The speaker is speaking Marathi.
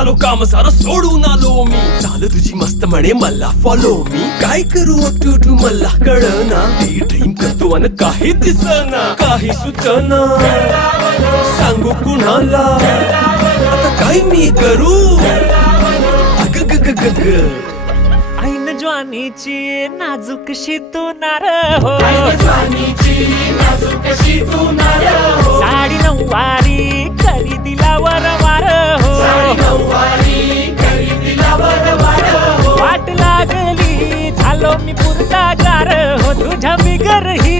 झालो काम सारं सोडून आलो मी. चाल तुझी मस्त म्हणे मला फॉलो मी. काय करू टू मला कळना. ड्रीम करतो अन काही दिसना. काही सुचना सांगू कुणाला आता काय मी करू. अग ग ग ग ग ऐन ज्वानीची नाजूकशी तू नार हो. साडी नऊवारी करी दिला वरवार हो. वाट लागली झालो मी पुरता गार हो. तुझ्या बिगर ही